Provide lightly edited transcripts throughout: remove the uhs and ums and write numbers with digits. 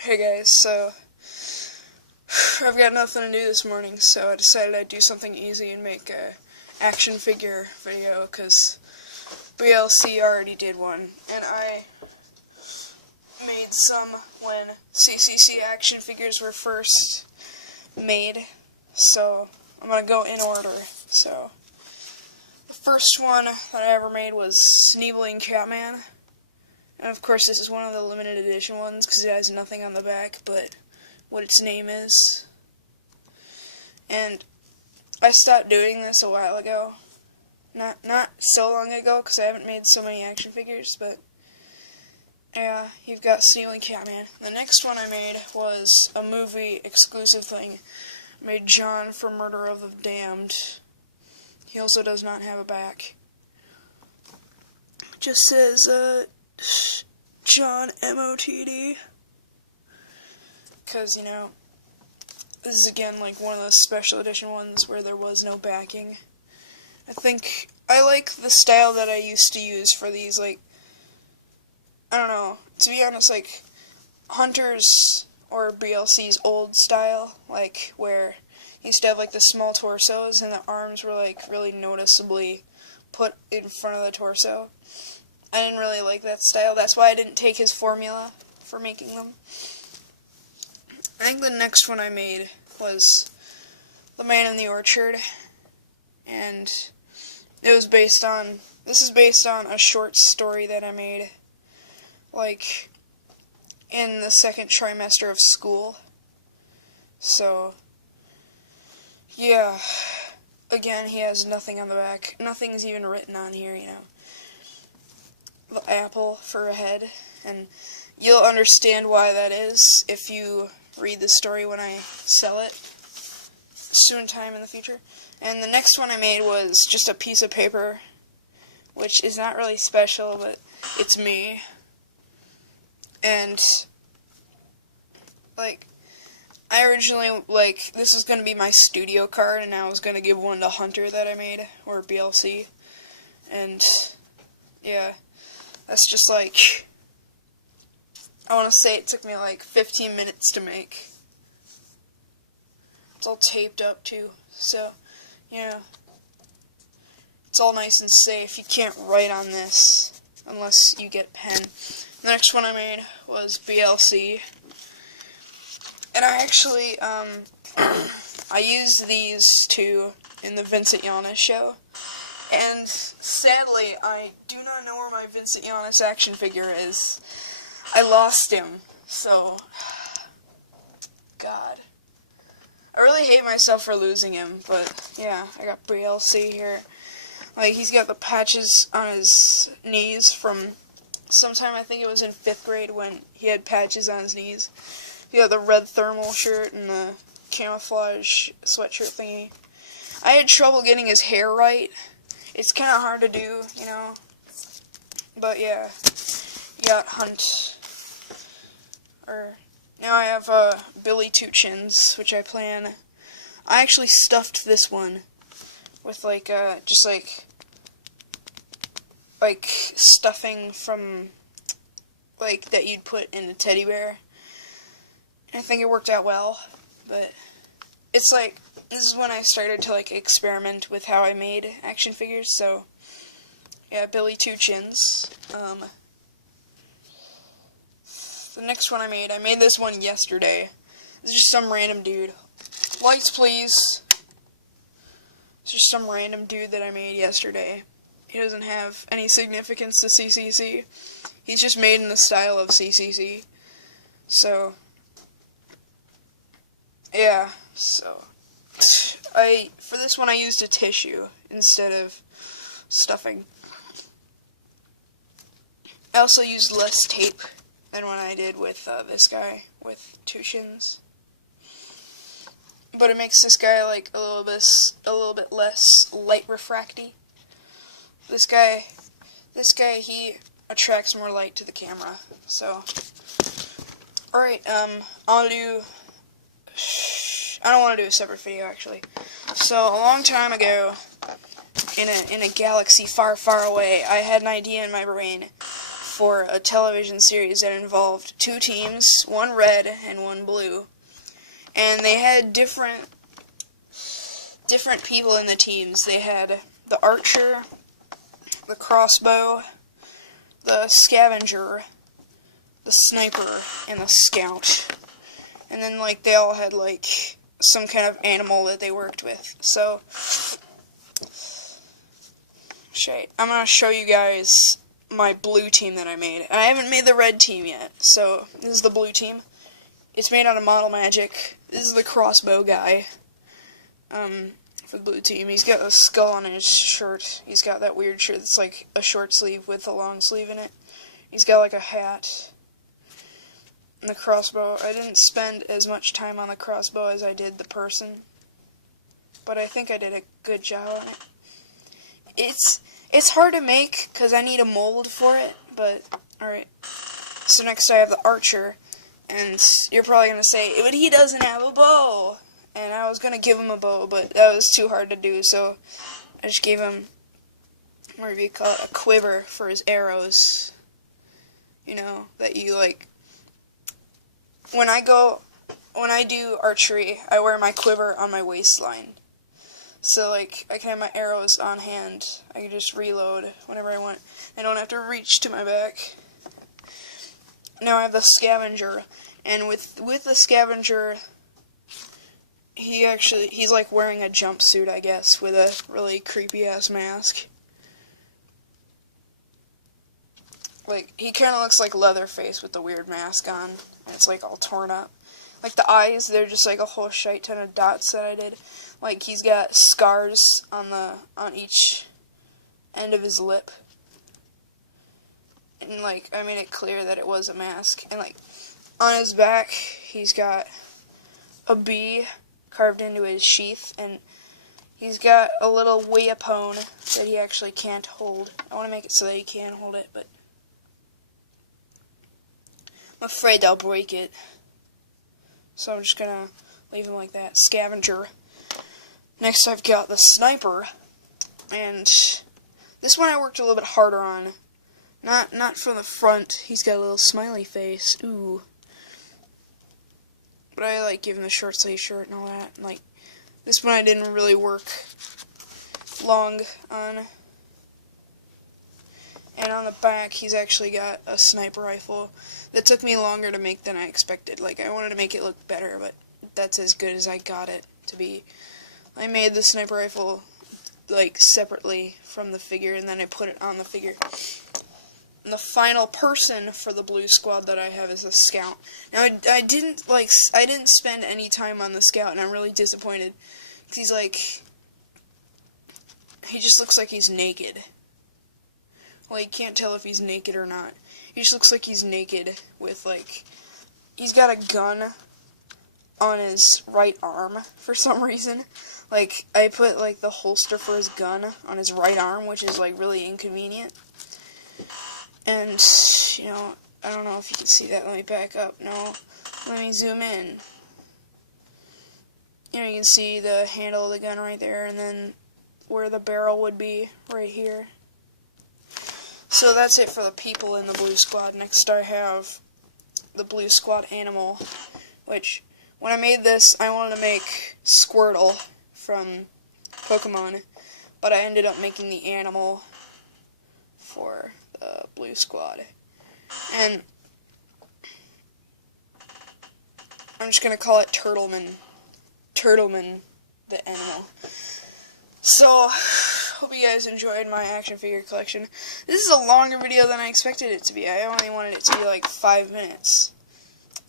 Hey guys, so I've got nothing to do this morning, so I decided I'd do something easy and make a action figure video, because BLC already did one, and I made some when CCC action figures were first made, so I'm gonna go in order. So the first one that I ever made was Sneebling Catman. And of course this is one of the limited edition ones because it has nothing on the back but what its name is. And I stopped doing this a while ago. Not so long ago because I haven't made so many action figures, but yeah, you've got Sneebling Catman. The next one I made was a movie exclusive thing. I made John for Murder of the Damned. He also does not have a back. It just says, John MOTD. Because, this is again like one of those special edition ones where there was no backing. I think I like the style that I used to use for these, like, I don't know, to be honest, like, Hunter's or BLC's old style, like, where he used to have, like, the small torsos and the arms were, like, really noticeably put in front of the torso. I didn't really like that style. That's why I didn't take his formula for making them. I think the next one I made was The Man in the Orchard, and it was based on, this is based on a short story that I made, like, in the second trimester of school. So, yeah, again, he has nothing on the back. Nothing's even written on here, The apple for a head, and you'll understand why that is if you read the story when I sell it sometime in the future. And the next one I made was just a piece of paper, which is not really special, but it's me. And, like, I originally, this was going to be my studio card, and I was going to give one to Hunter that I made, or BLC. And, yeah, that's just, like, I want to say it took me, 15 minutes to make. It's all taped up, too, so, it's all nice and safe. You can't write on this unless you get pen. The next one I made was BLC. And I actually, I used these two in the Vincent Yanis show. And sadly, I do not know where my Vincent Yanis action figure is. I lost him, so, God. I really hate myself for losing him, but, yeah, I got BLC here. Like, he's got the patches on his knees from sometime, I think it was in 5th grade when he had patches on his knees. He had the red thermal shirt and the camouflage sweatshirt thingy. I had trouble getting his hair right. It's kind of hard to do, But, yeah, you got Hunt. Now I have Billy Two Chins, which I actually stuffed this one with just stuffing from that you'd put in a teddy bear. And I think it worked out well, but it's this is when I started to experiment with how I made action figures. So yeah, Billy Two Chins. The next one I made this one yesterday. It's just some random dude. Lights, please. It's just some random dude that I made yesterday. He doesn't have any significance to CCC. He's just made in the style of CCC. So, yeah. So, for this one I used a tissue instead of stuffing. I also used less tape than what I did with this guy with Two Chins, but it makes this guy a little bit less light refracty. This guy, he attracts more light to the camera. So, all right, I don't want to do a separate video actually. So a long time ago, in a galaxy far, far away, I had an idea in my brain for a television series that involved two teams, one red and one blue. And they had different people in the teams. They had the archer, the crossbow, the scavenger, the sniper, and the scout. And then, like, they all had, like, some kind of animal that they worked with. So, I'm going to show you guys my blue team that I made. And I haven't made the red team yet. So, this is the blue team. It's made out of Model Magic. This is the crossbow guy. For the blue team. He's got a skull on his shirt. He's got that weird shirt that's like a short sleeve with a long sleeve in it. He's got like a hat. And the crossbow, I didn't spend as much time on the crossbow as I did the person. But I think I did a good job on it. It's hard to make because I need a mold for it, but alright. So next I have the archer. And you're probably going to say, but he doesn't have a bow. And I was going to give him a bow, but that was too hard to do, so I just gave him, whatever you call it, a quiver for his arrows. You know, that you, like, when I do archery, I wear my quiver on my waistline. So, like, I can have my arrows on hand. I can just reload whenever I want. I don't have to reach to my back. Now I have the scavenger, and with the scavenger, he's like wearing a jumpsuit, I guess, with a really creepy-ass mask. Like, he kind of looks like Leatherface with the weird mask on, and it's like all torn up. Like, the eyes, they're just like a whole shite ton of dots that I did. Like, he's got scars on each end of his lip. And, like, I made it clear that it was a mask. And, like, on his back, he's got a bee carved into his sheath, and he's got a little weapon that he actually can't hold. I want to make it so that he can hold it, but I'm afraid I'll break it. So I'm just gonna leave him like that. Scavenger. Next I've got the sniper, and this one I worked a little bit harder on. Not from the front. He's got a little smiley face. Ooh. But I like give him the short sleeve shirt and all that. And, like, this one I didn't really work long on. And on the back, he's actually got a sniper rifle that took me longer to make than I expected. Like, I wanted to make it look better, but that's as good as I got it to be. I made the sniper rifle, like, separately from the figure, and then I put it on the figure. And the final person for the blue squad that I have is a scout. Now, I didn't spend any time on the scout, and I'm really disappointed. 'Cause he's like, he just looks like he's naked. Well, you can't tell if he's naked or not. He just looks like he's naked with, like, he's got a gun on his right arm for some reason. Like, I put, like, the holster for his gun on his right arm, which is, like, really inconvenient. And, you know, I don't know if you can see that. Let me back up. No. Let me zoom in. You know, you can see the handle of the gun right there, and then where the barrel would be right here. So that's it for the people in the blue squad. Next I have the blue squad animal, which, when I made this, I wanted to make Squirtle from Pokemon, but I ended up making the animal for the blue squad. And I'm just going to call it Turtleman. Turtleman, the animal. So, hope you guys enjoyed my action figure collection. This is a longer video than I expected it to be. I only wanted it to be like 5 minutes.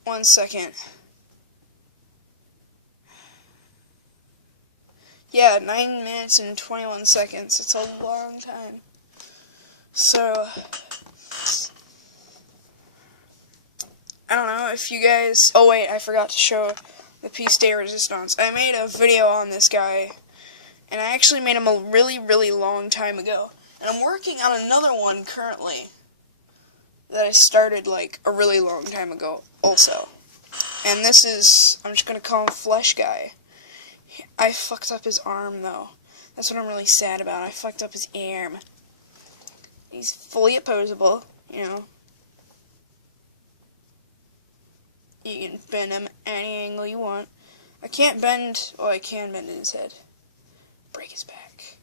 1 second. Yeah, 9 minutes and 21 seconds. It's a long time. So, I don't know if you guys... Oh wait, I forgot to show the piece de resistance. I made a video on this guy, and I actually made him a really, really long time ago. And I'm working on another one currently that I started like a really long time ago also. And this is, I'm just going to call him Flesh Guy. I fucked up his arm though. That's what I'm really sad about. I fucked up his arm. He's fully opposable, you know. You can bend him any angle you want. I can't bend, well, I can bend in his head. Break his back.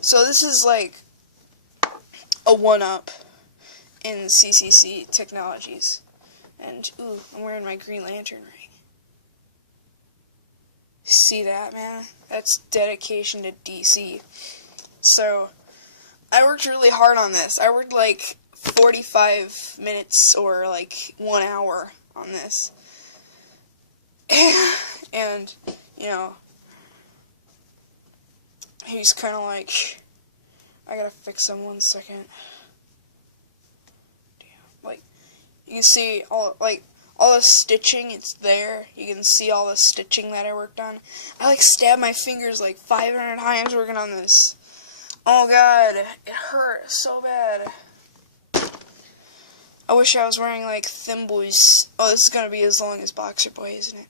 So this is like a one-up in CCC Technologies. And, ooh, I'm wearing my Green Lantern ring. See that, man? That's dedication to DC. So, I worked really hard on this. I worked like 45 minutes or like 1 hour on this. And, you know, he's kind of like, I gotta fix him 1 second. Damn. Like, you can see all the stitching, it's there. You can see all the stitching that I worked on. I like stabbed my fingers like 500 times working on this. Oh god, it hurt so bad. I wish I was wearing like thimbles. Oh, this is gonna be as long as Boxer Boy, isn't it?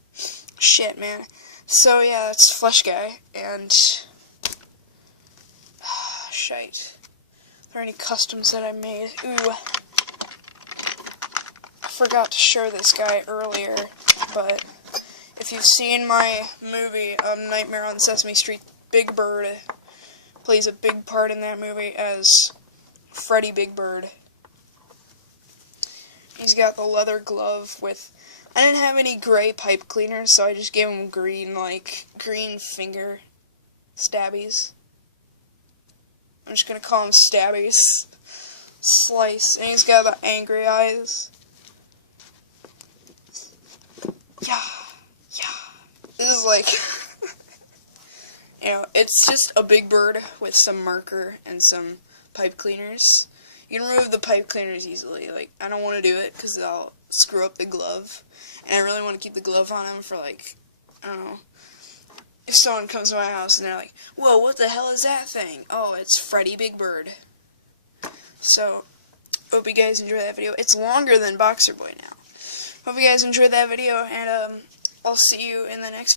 Shit, man. So yeah, that's Flesh Guy, and shite. Are there any customs that I made? Ooh. I forgot to show this guy earlier, but if you've seen my movie, Nightmare on Sesame Street, Big Bird plays a big part in that movie as Freddy Big Bird. He's got the leather glove with, I didn't have any gray pipe cleaners, so I just gave him green finger stabbies. I'm just gonna call him stabbies. Slice. And he's got the angry eyes. Yeah. This is like, you know, it's just a big bird with some marker and some pipe cleaners. You can remove the pipe cleaners easily. Like, I don't want to do it because I'll screw up the glove. And I really want to keep the glove on him for, like, I don't know. If someone comes to my house and they're like, whoa, what the hell is that thing? Oh, it's Freddy Big Bird. So, hope you guys enjoy that video. It's longer than Boxer Boy now. Hope you guys enjoyed that video, and I'll see you in the next